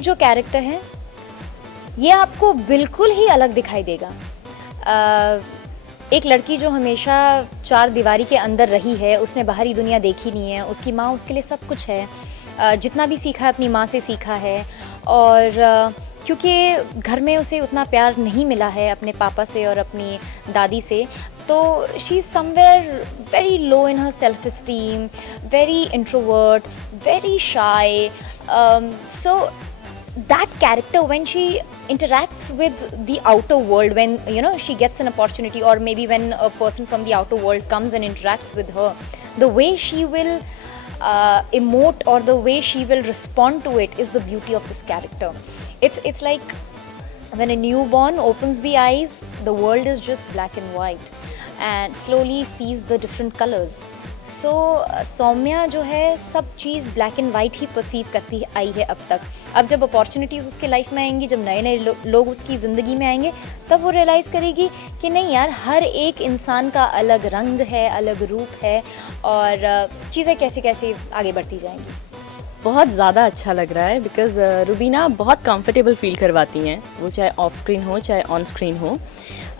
जो कैरेक्टर है ये आपको बिल्कुल ही अलग दिखाई देगा। एक लड़की जो हमेशा चार दीवारी के अंदर रही है, उसने बाहरी दुनिया देखी नहीं है, उसकी माँ उसके लिए सब कुछ है, जितना भी सीखा है अपनी माँ से सीखा है, और क्योंकि घर में उसे उतना प्यार नहीं मिला है अपने पापा से और अपनी दादी से, तो she is somewhere very low in her self esteem, very introvert, very shy. So that character, when she interacts with the outer world, when she gets an opportunity, or maybe when a person from the outer world comes and interacts with her, the way she will emote or the way she will respond to it is the beauty of this character. It's like when a newborn opens the eyes, the world is just black and white and slowly sees the different colors. So Saumya जो है सब चीज़ black and white ही perceive करती आई है अब तक। अब जब अपॉर्चुनिटीज़ उसके लाइफ में आएंगी, जब नए नए लोग उसकी ज़िंदगी में आएंगे, तब वो रियलाइज़ करेगी कि नहीं यार, हर एक इंसान का अलग रंग है, अलग रूप है, और चीज़ें कैसे कैसे आगे बढ़ती जाएंगी। बहुत ज़्यादा अच्छा लग रहा है बिकॉज रुबीना बहुत कंफर्टेबल फील करवाती हैं, वो चाहे ऑफ स्क्रीन हो चाहे ऑन स्क्रीन हो,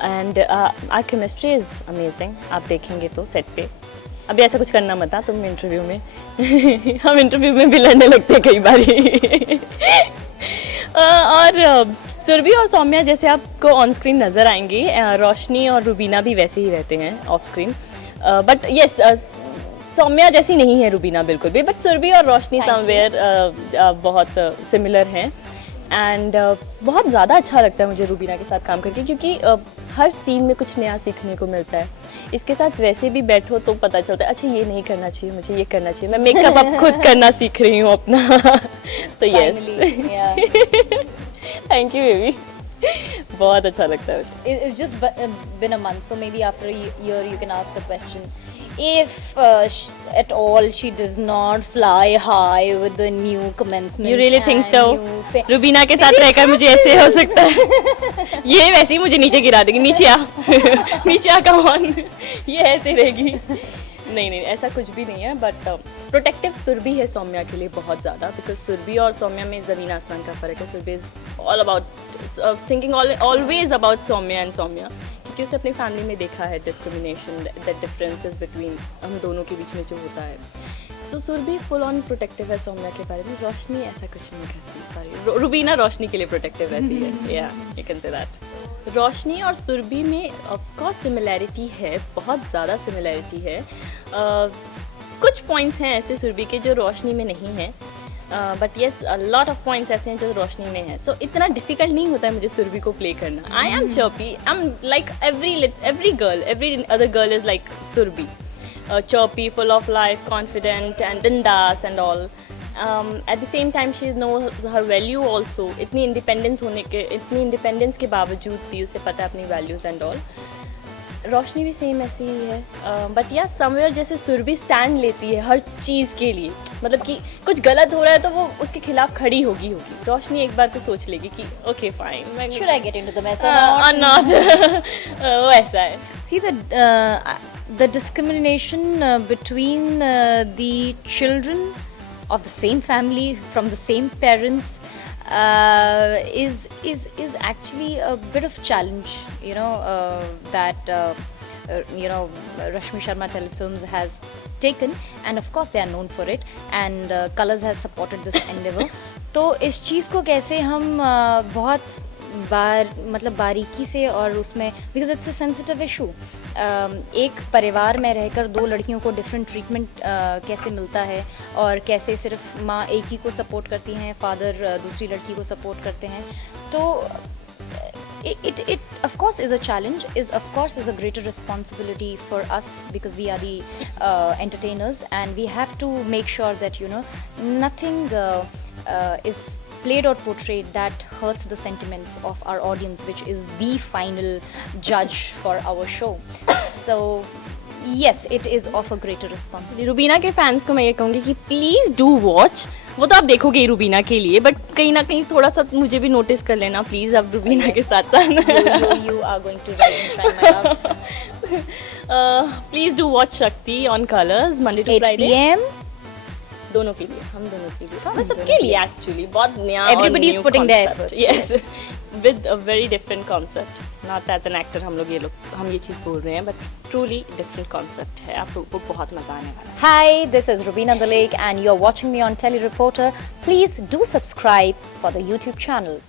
and our chemistry is amazing. आप देखेंगे तो सेट पे अभी ऐसा कुछ करना मत तुम इंटरव्यू में हम इंटरव्यू में भी लड़ने लगते हैं कई बार और सुरभि और सौम्या जैसे आपको ऑन स्क्रीन नज़र आएंगी, रोशनी और रुबीना भी वैसे ही रहते हैं off screen, but yes Saumya जैसी नहीं है रुबीना बिल्कुल भी, बट सुरभि और रोशनी समवेयर बहुत सिमिलर हैं, एंड बहुत ज़्यादा अच्छा लगता है मुझे रुबीना के साथ काम करके, क्योंकि हर सीन में कुछ नया सीखने को मिलता है। इसके साथ वैसे भी बैठो तो पता चलता है अच्छा ये नहीं करना चाहिए, मुझे ये करना चाहिए, मैं मेकअप अब खुद करना सीख रही हूँ अपना तो यस थैंक यू बेबी, बहुत अच्छा लगता है मुझे। It's just been a month, so maybe after a year you can ask the question. If at all she does not fly high with the new commencement. You really think so? Rubina के साथ रहकर मुझे ऐसे हो सकता है ये वैसे ही मुझे नीचे गिरा देगी, नीचे आ नीचे आ, कम ऑन, ये ऐसे रहेगी। नहीं ऐसा कुछ भी नहीं है, बट प्रोटेक्टिव सुरभि है सौम्या के लिए बहुत ज़्यादा, बिकॉज सुरभि और सौम्या में ज़मीन आसमान का फ़र्क है। Surbhi is all about thinking always about Saumya and Saumya, क्योंकि उसने अपनी फैमिली में देखा है डिस्क्रिमिनेशन, दैट डिफरेंसेस बिटवीन हम दोनों के बीच में जो होता है। तो सुरभि फुल ऑन प्रोटेक्टिव है सौम्या के बारे में, रोशनी ऐसा कुछ नहीं करती, सॉरी रुबीना रोशनी के लिए प्रोटेक्टिव रहती है, या यू कैन से दैट। रोशनी और सुरभि में ऑफकोर्स सिमिलैरिटी है, बहुत ज़्यादा सिमिलैरिटी है। कुछ पॉइंट्स हैं ऐसे सुरभि के जो रोशनी में नहीं है, but yes lot of points ऐसे हैं जो रोशनी में है, सो इतना डिफिकल्ट नहीं होता है मुझे सुरभि को प्ले करना। I am chirpy, I am like every girl, every other girl is like Surbhi, chirpy, full of life, confident and bindas and all. At the same time she knows her value also. इतनी independence के बावजूद भी उसे पता है अपनी values and all. रोशनी भी same ऐसी ही है, बट या समवेयर जैसे सुरभि स्टैंड लेती है हर चीज़ के लिए, मतलब कि कुछ गलत हो रहा है तो वो उसके खिलाफ खड़ी होगी। रोशनी एक बार तो सोच लेगी कि okay fine, should I get into the mess or not वो ऐसा है। See the discrimination between the children of the same family from the same parents is actually a bit of challenge, that Rashmi Sharma Telefilms has taken, and of course they are known for it, and Colors has supported this endeavor. तो इस चीज़ को कैसे हम बहुत बारीकी से, और उसमें because it's a sensitive issue, एक परिवार में रहकर दो लड़कियों को डिफरेंट ट्रीटमेंट कैसे मिलता है, और कैसे सिर्फ माँ एक ही को सपोर्ट करती हैं, फादर दूसरी लड़की को सपोर्ट करते हैं, तो it of course is a challenge, is a greater responsibility for us, because we are the entertainers, and we have to make sure that nothing is played or portrayed that hurts the sentiments of our audience, which is the final judge for our show. So yes, it is of a greater responsibility. Rubina के fans को मैं ये कहूँगी कि please do watch, वो तो आप देखोगे रुबीना के लिए, बट कहीं ना कहीं थोड़ा सा मुझे भी नोटिस कर लेना प्लीज़ आप रुबीना के साथ साथ। you are going to rise and shine, my love. Please do watch Shakti on Colors Monday to Friday. 8 p.m. दोनों के लिए, हम दोनों के लिए, बस सबके लिए एक्चुअली बहुत नया और Everybody is new putting their concept. efforts, Yes, with a very different concept. Not as an actor हम ये चीज़ बोल रहे हैं, but truly different concept है. आप लोगों को बहुत मजा आने वाला है. Hi, this is Rubina Dalek and you're watching me on Telereporter. Please do subscribe for the YouTube channel.